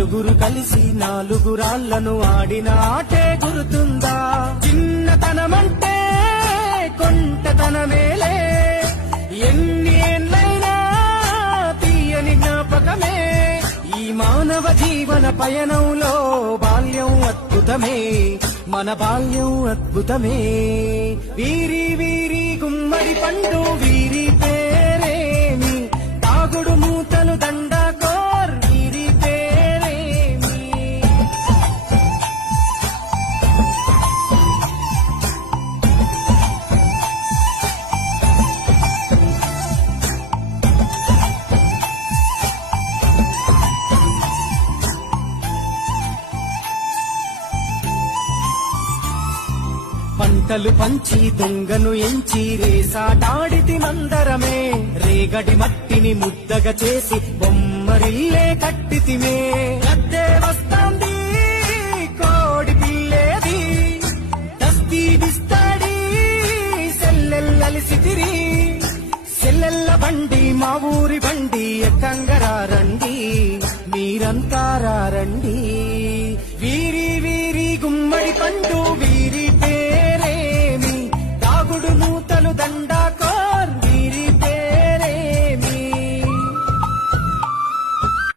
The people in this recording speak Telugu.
నలుగురు కలిసి నాలుగు రాళ్లను ఆడిన ఆటే గుర్తుందా? చిన్నతనమంటే కొంటతనమేలే, ఎన్ని ఏళ్ళైనా తీయని జ్ఞాపకమే. ఈ మానవ జీవన పయనంలో బాల్యం అద్భుతమే, మన బాల్యం అద్భుతమే. వీరి వీరి గుమ్మడి పండు వీరి పేరేమి, తాగుడు మూతలు దండకోర్ వీరి పేరేమి. పంటలు పంచి దొంగను ఎంచి రేసాటాడితి మందరమే, రేగడి మట్టిని ముద్దగా చేసి బొమ్మరిల్లే కట్టితిమే. గద్దే వస్తాంది కోడి పిల్లేది, దస్తీ బిస్తాడి సెల్లెల్లలిసితిరి. సెల్లెల్ల బండి మా ఊరి బండి ఎక్కంగరారండి, మీరంతా రండి.